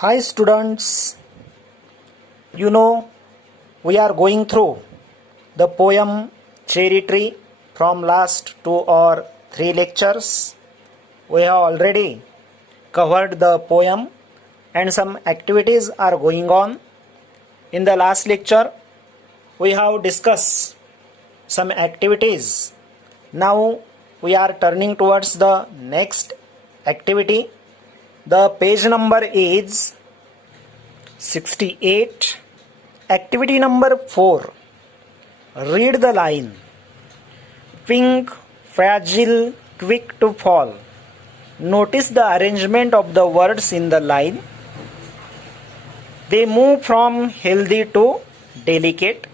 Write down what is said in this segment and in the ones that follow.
Hi students, we are going through the poem Cherry Tree from last 2 or 3 lectures. We have already covered the poem and some activities are going on. In the last lecture, we have discussed some activities. Now we are turning towards the next activity. The page number is 68. Activity number 4. Read the line. Pink, fragile, quick to fall. Notice the arrangement of the words in the line. They move from healthy to delicate.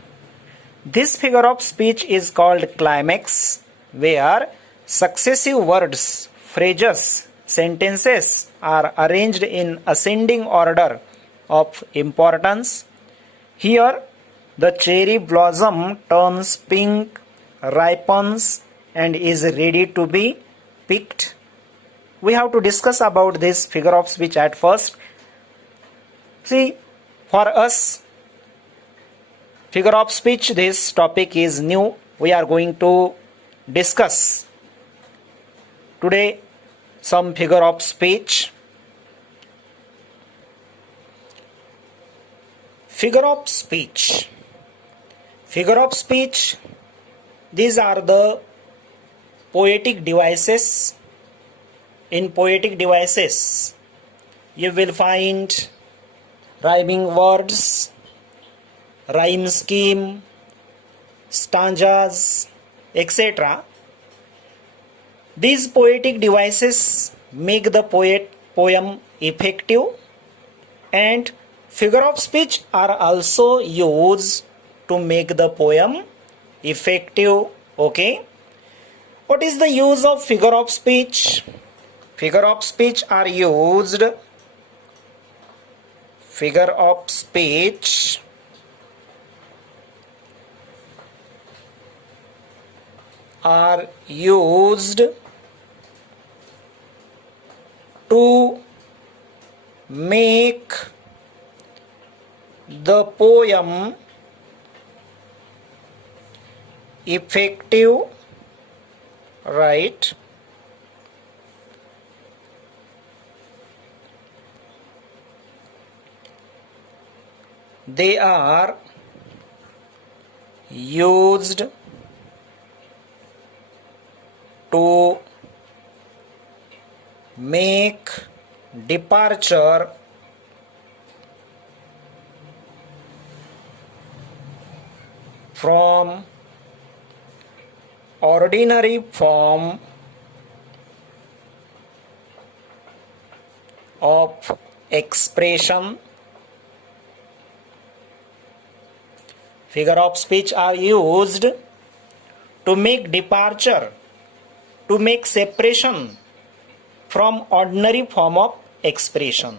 This figure of speech is called climax, where successive words, phrases, sentences are arranged in ascending order of importance. Here, the cherry blossom turns pink, ripens, and is ready to be picked. We have to discuss about this figure of speech at first. See, for us, figure of speech, this topic is new. We are going to discuss today some figure of speech. Figure of speech. Figure of speech, these are the poetic devices. In poetic devices, you will find rhyming words, rhyme scheme, stanzas, etc. These poetic devices make the poem effective, and figure of speech are also used to make the poem effective. Okay. What is the use of figure of speech? Figure of speech are used. Figure of speech are used to make the poem effective, right? They are used to make departure from ordinary form of expression. Figure of speech are used to make departure, to make separation from ordinary form of expression.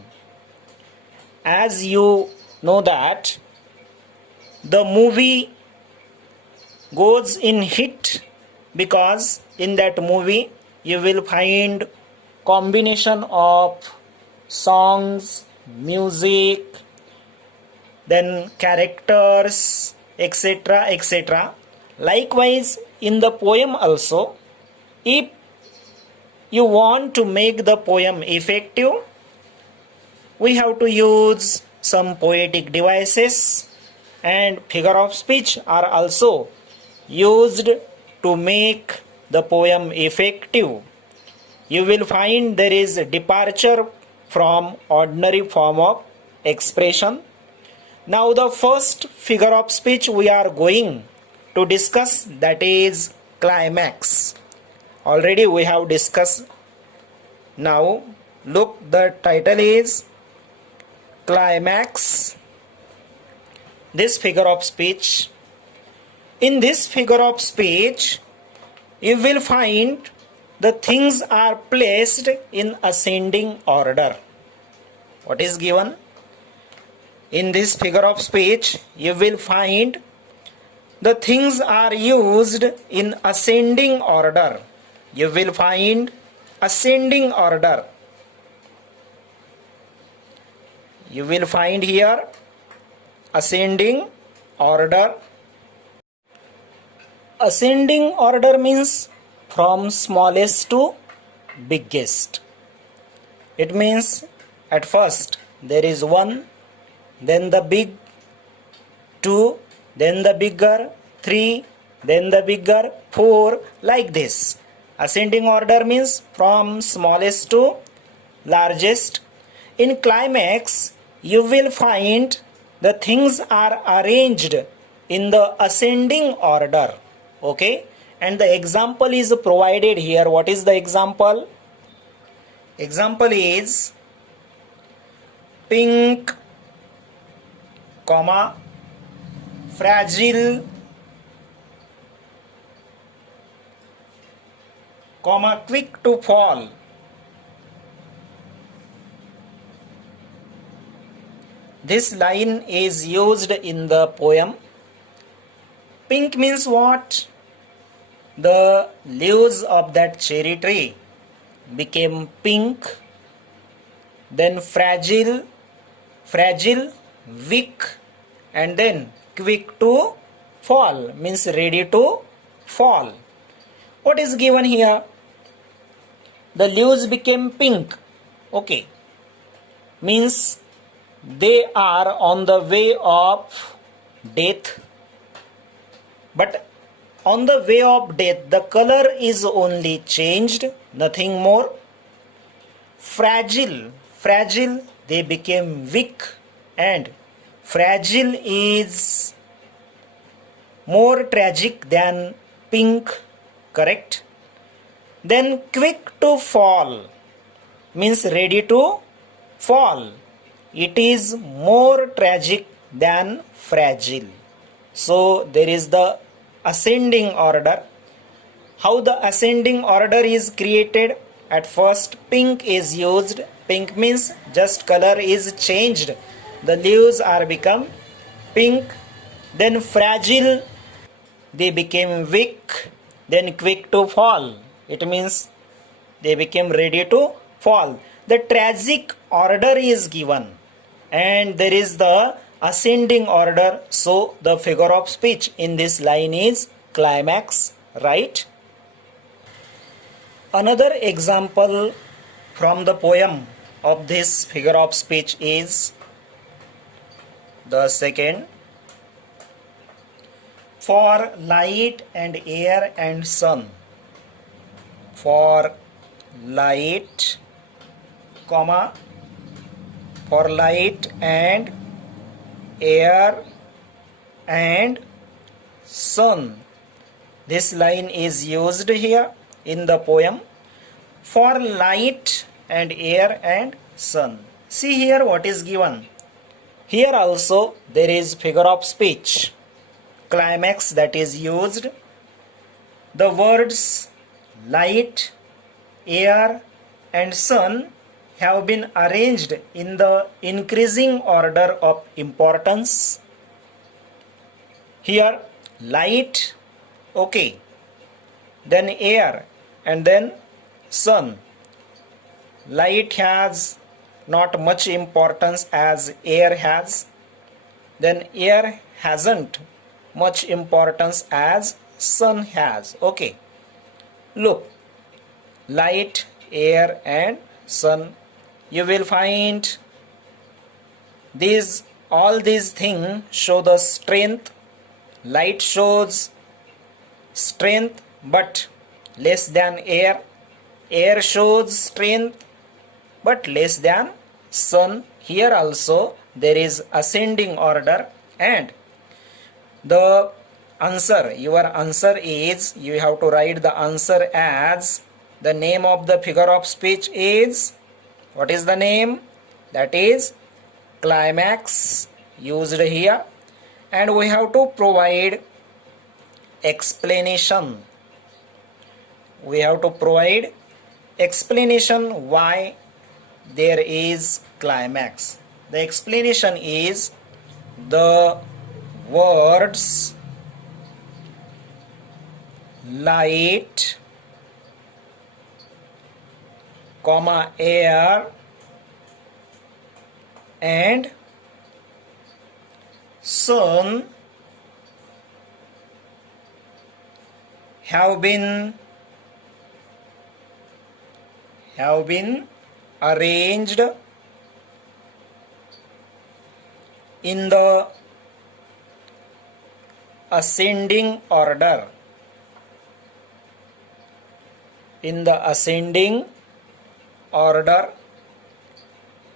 As you know that the movie goes in hit because in that movie you will find combination of songs, music, then characters, etc., etc. Likewise, in the poem also, if you want to make the poem effective, we have to use some poetic devices, and figure of speech are also used to make the poem effective. You will find there is a departure from ordinary form of expression. Now the first figure of speech we are going to discuss, that is climax. Already we have discussed. Now look, the title is climax. This figure of speech. In this figure of speech, you will find the things are placed in ascending order. What is given? In this figure of speech, you will find the things are used in ascending order. You will find ascending order. you will find here ascending order. Ascending order means from smallest to biggest. It means at first there is 1, then the big, 2, then the bigger, 3, then the bigger, 4, like this. Ascending order means from smallest to largest. In climax, you will find the things are arranged in the ascending order. Okay? And the example is provided here. What is the example? Example is pink, comma, fragile, comma, quick to fall. This line is used in the poem. Pink means what? The leaves of that cherry tree became pink. Then fragile, weak, and then quick to fall means ready to fall. What is given here? The leaves became pink. Okay. Means they are on the way of death. But on the way of death, the color is only changed, nothing more. Fragile, they became weak, and fragile is more tragic than pink, correct? Then quick to fall means ready to fall. It is more tragic than fragile. So there is the ascending order. How the ascending order is created? At first pink is used. Pink means just color is changed. The leaves are become pink. Then fragile, they became weak. Then quick to fall. It means they became ready to fall. The tragic order is given, and there is the ascending order. So the figure of speech in this line is climax, right? Another example from the poem of this figure of speech is the second. For light and air and sun. For light, comma, for light and air and sun. This line is used here in the poem. For light and air and sun. See here what is given. Here also there is figure of speech, climax, that is used. The words light, air and sun have been arranged in the increasing order of importance. Here light, okay, then air and then sun. Light has not much importance as air has. Then air hasn't much importance as sun has. Okay. Look, light, air and sun. You will find all these things show the strength. Light shows strength but less than air. Air shows strength but less than sun. Here also there is ascending order, and the answer, your answer is, you have to write the answer as, the name of the figure of speech is, what is the name? That is climax, used here. And we have to provide explanation. We have to provide explanation why there is climax. The explanation is the words light, comma, air and sun have been arranged in the ascending order. In the ascending order.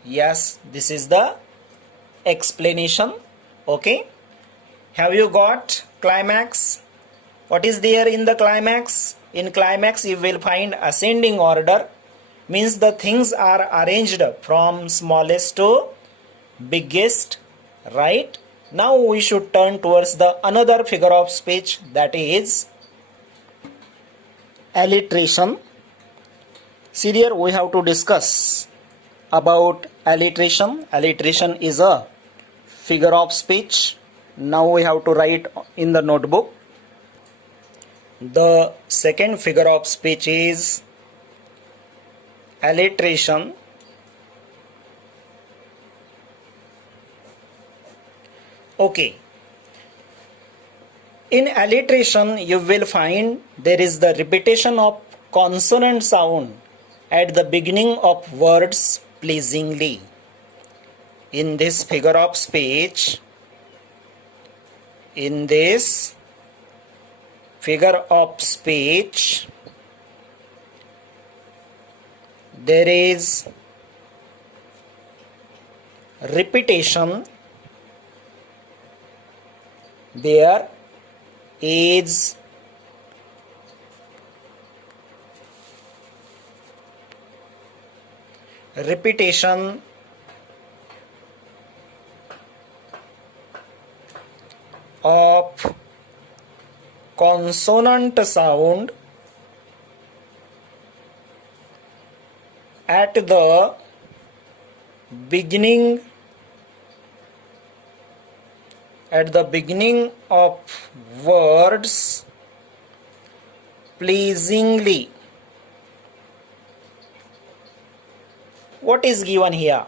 Yes, this is the explanation. Okay. Have you got climax? What is there in the climax? In climax you will find ascending order, means the things are arranged from smallest to biggest, right? Now we should turn towards the another figure of speech, that is alliteration. See here, we have to discuss about alliteration. Alliteration is a figure of speech. Now we have to write in the notebook. The second figure of speech is alliteration. Okay. In alliteration you will find there is the repetition of consonant sound at the beginning of words pleasingly. In this figure of speech, there is repetition. There is repetition of consonant sound at the beginning of words pleasingly. What is given here?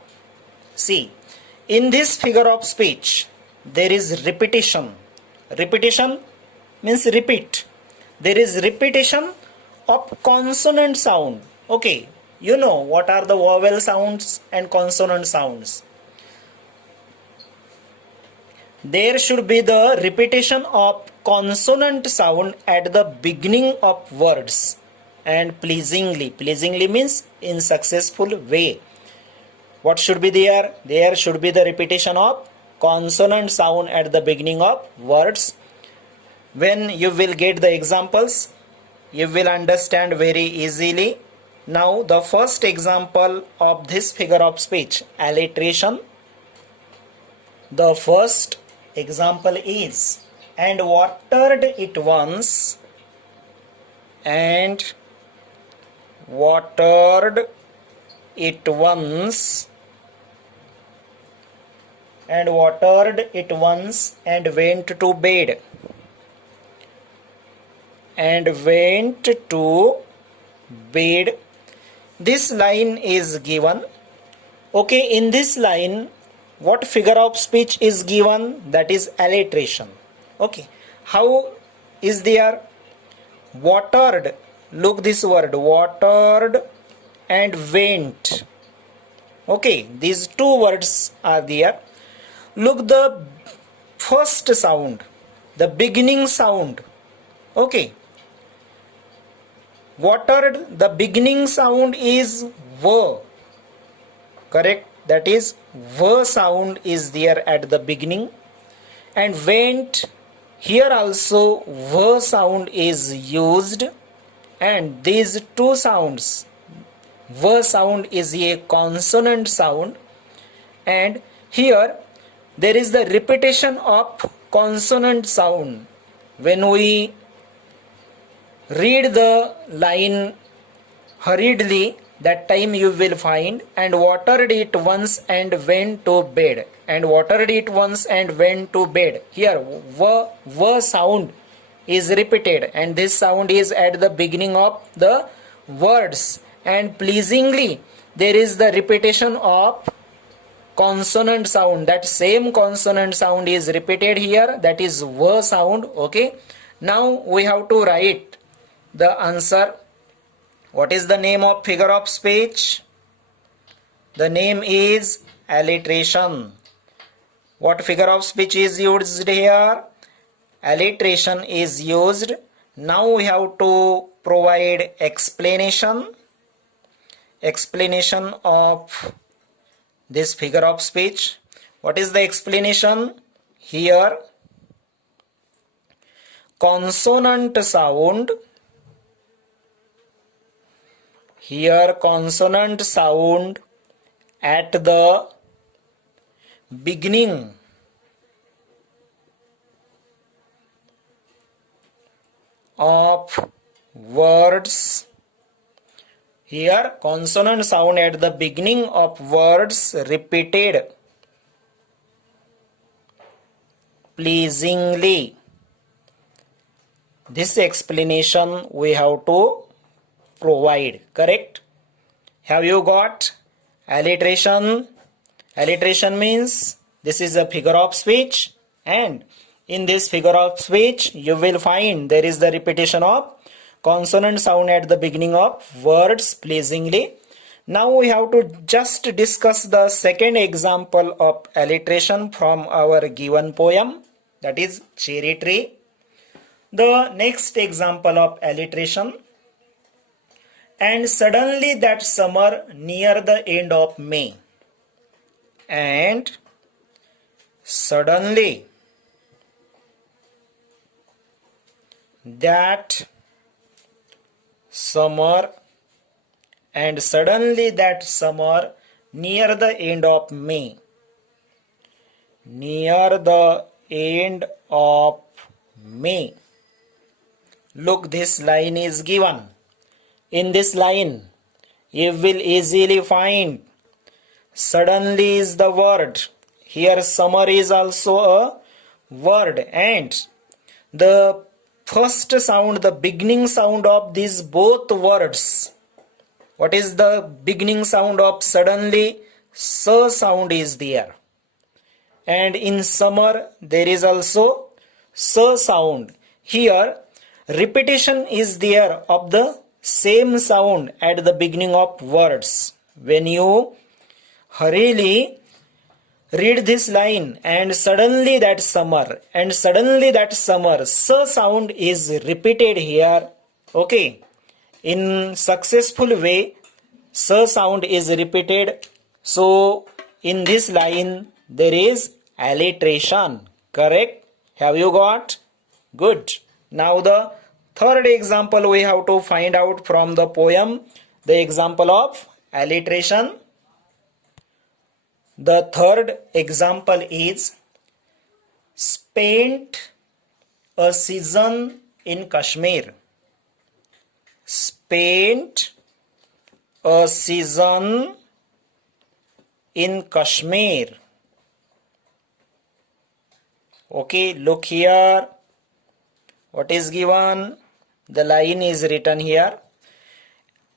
See, in this figure of speech there is repetition. Repetition means repeat. There is repetition of consonant sound. Okay, you know what are the vowel sounds and consonant sounds. There should be the repetition of consonant sound at the beginning of words, and pleasingly. Pleasingly means in successful way. What should be there? There should be the repetition of consonant sound at the beginning of words. When you will get the examples, you will understand very easily. Now the first example of this figure of speech, alliteration. The first example is, and watered it once, and watered it once, and watered it once, and went to bed, and went to bed. This line is given. Okay, in this line what figure of speech is given? That is alliteration. Okay, how is there? Watered, look this word, watered and went. Okay, these two words are there. Look the first sound, the beginning sound. Okay, watered, the beginning sound is V. Correct? That is V sound is there at the beginning. And went, here also V sound is used. And these two sounds, V sound is a consonant sound, and here there is the repetition of consonant sound. When we read the line hurriedly, that time you will find, and watered it once and went to bed, and watered it once and went to bed. Here V sound is repeated, and this sound is at the beginning of the words. And pleasingly, there is the repetition of consonant sound, that same consonant sound is repeated here, that is V sound. Okay, now we have to write the answer. What is the name of figure of speech? The name is alliteration. What figure of speech is used here? Alliteration is used. Now we have to provide explanation of this figure of speech. What is the explanation? Here consonant sound at the beginning of words. Here consonant sound at the beginning of words repeated pleasingly. This explanation we have to provide. Correct? Have you got alliteration? Alliteration means this is a figure of speech, and in this figure of speech you will find there is the repetition of consonant sound at the beginning of words pleasingly. Now we have to just discuss the second example of alliteration from our given poem, that is Cherry Tree. The next example of alliteration: and suddenly that summer near the end of May. And suddenly that summer, and suddenly that summer near the end of May. Near the end of May. Look, this line is given. In this line you will easily find suddenly is the word. Here summer is also a word, and the first sound, the beginning sound of these both words. What is the beginning sound of suddenly? S sound is there. And in summer there is also S sound. Here repetition is there of the same sound at the beginning of words. When you hurriedly read this line, and suddenly that summer, and suddenly that summer, S sound is repeated here. Okay, in successful way S sound is repeated. So in this line there is alliteration. Correct? Have you got? Good. Now the third example we have to find out from the poem, the example of alliteration. The third example is spent a season in Kashmir. Spent a season in Kashmir. Okay, look here. What is given? The line is written here.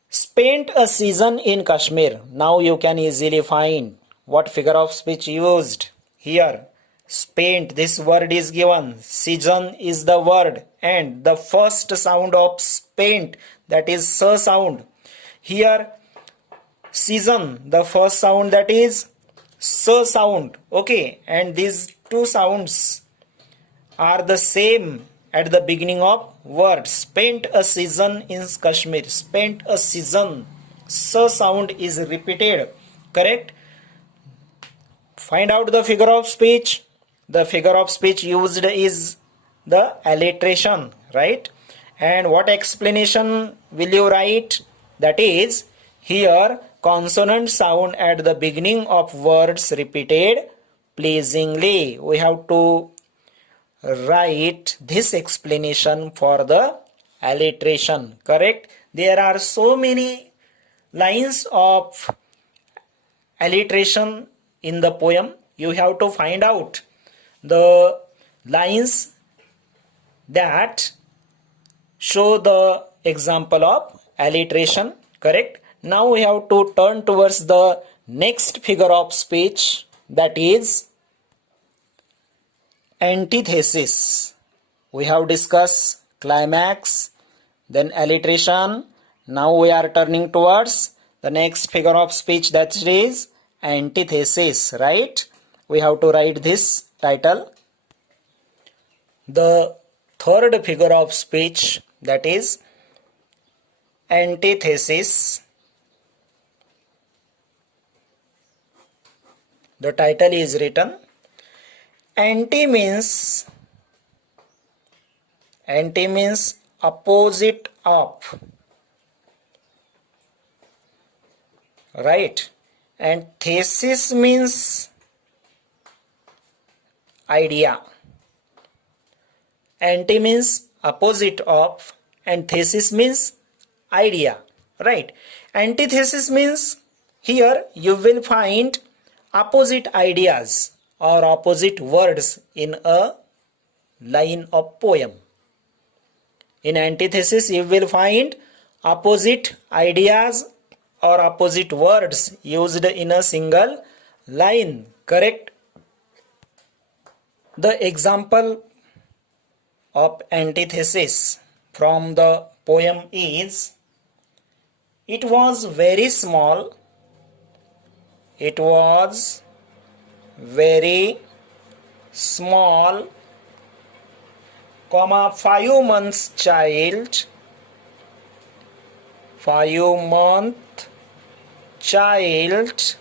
Spent a season in Kashmir. Now you can easily find what figure of speech used here. Spent, this word is given. Season is the word, and the first sound of spent, that is S sound. Here season, the first sound, that is S sound. Okay, and these two sounds are the same at the beginning of word. Spent a season in Kashmir. Spent a season. S sound is repeated. Correct? Find out the figure of speech. The figure of speech used is the alliteration, right? And what explanation will you write? That is, here consonant sound at the beginning of words repeated pleasingly. We have to write this explanation for the alliteration. Correct? There are so many lines of alliteration in the poem. You have to find out the lines that show the example of alliteration. Correct? Now we have to turn towards the next figure of speech. that is antithesis. We have discussed climax, then alliteration. Now we are turning towards the next figure of speech, that is antithesis, right? We have to write this title. The third figure of speech, that is antithesis. The title is written. Anti means opposite of, right? And thesis means idea. Anti means opposite of and thesis means idea, right? Antithesis means here you will find opposite ideas or opposite words in a line of poem. In antithesis you will find opposite ideas or opposite words used in a single line, correct? The example of antithesis from the poem is, it was very small, it was very small, 5 months child, 5-month child.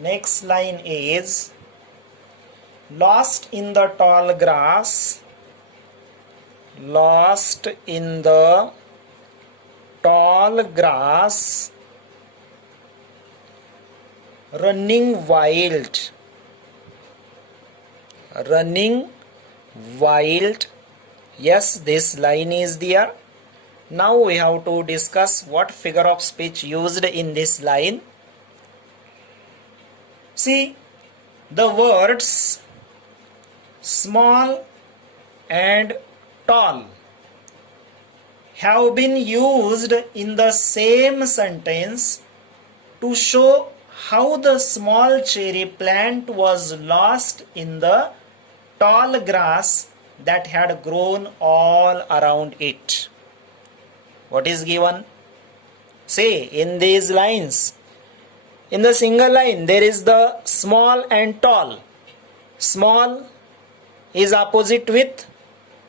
Next line is, lost in the tall grass, lost in the tall grass, running wild, running wild. Yes, this line is there. Now we have to discuss what figure of speech used in this line. See, the words small and tall have been used in the same sentence to show how the small cherry plant was lost in the tall grass that had grown all around it. What is given? Say in these lines, in the single line there is the small and tall. Small is opposite with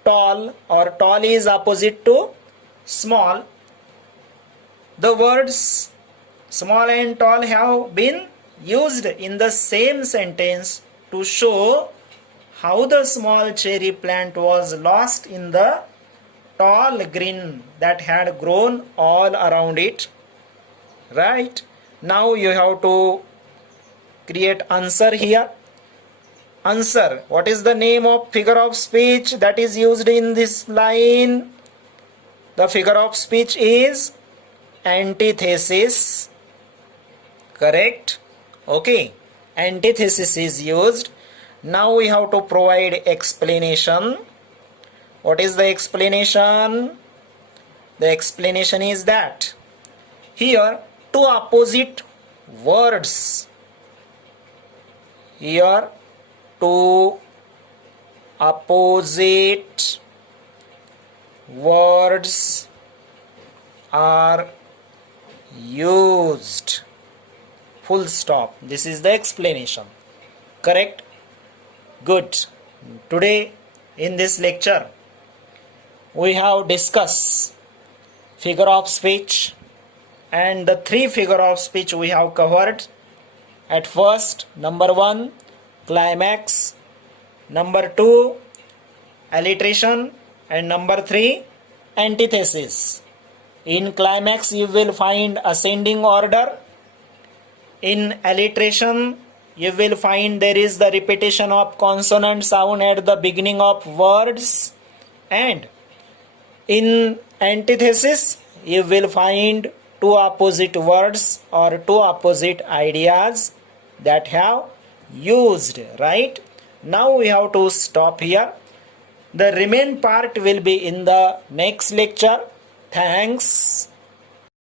tall, or tall is opposite to small. The words small and tall have been used in the same sentence to show how the small cherry plant was lost in the tall green that had grown all around it, right? Now you have to create answer here. Answer. What is the name of figure of speech that is used in this line? The figure of speech is antithesis, correct? Okay, antithesis is used. Now we have to provide explanation. What is the explanation? The explanation is that here two opposite words, here two opposite words are used. Full stop. This is the explanation. Correct? Good. Today in this lecture we have discussed figure of speech, and the three figure of speech we have covered. At first, number 1, climax, number 2, alliteration, and number 3, antithesis. In climax you will find ascending order. In alliteration you will find there is the repetition of consonant sound at the beginning of words, and in antithesis you will find two opposite words or two opposite ideas that have used, right? Now we have to stop here. The remaining part will be in the next lecture. Thanks.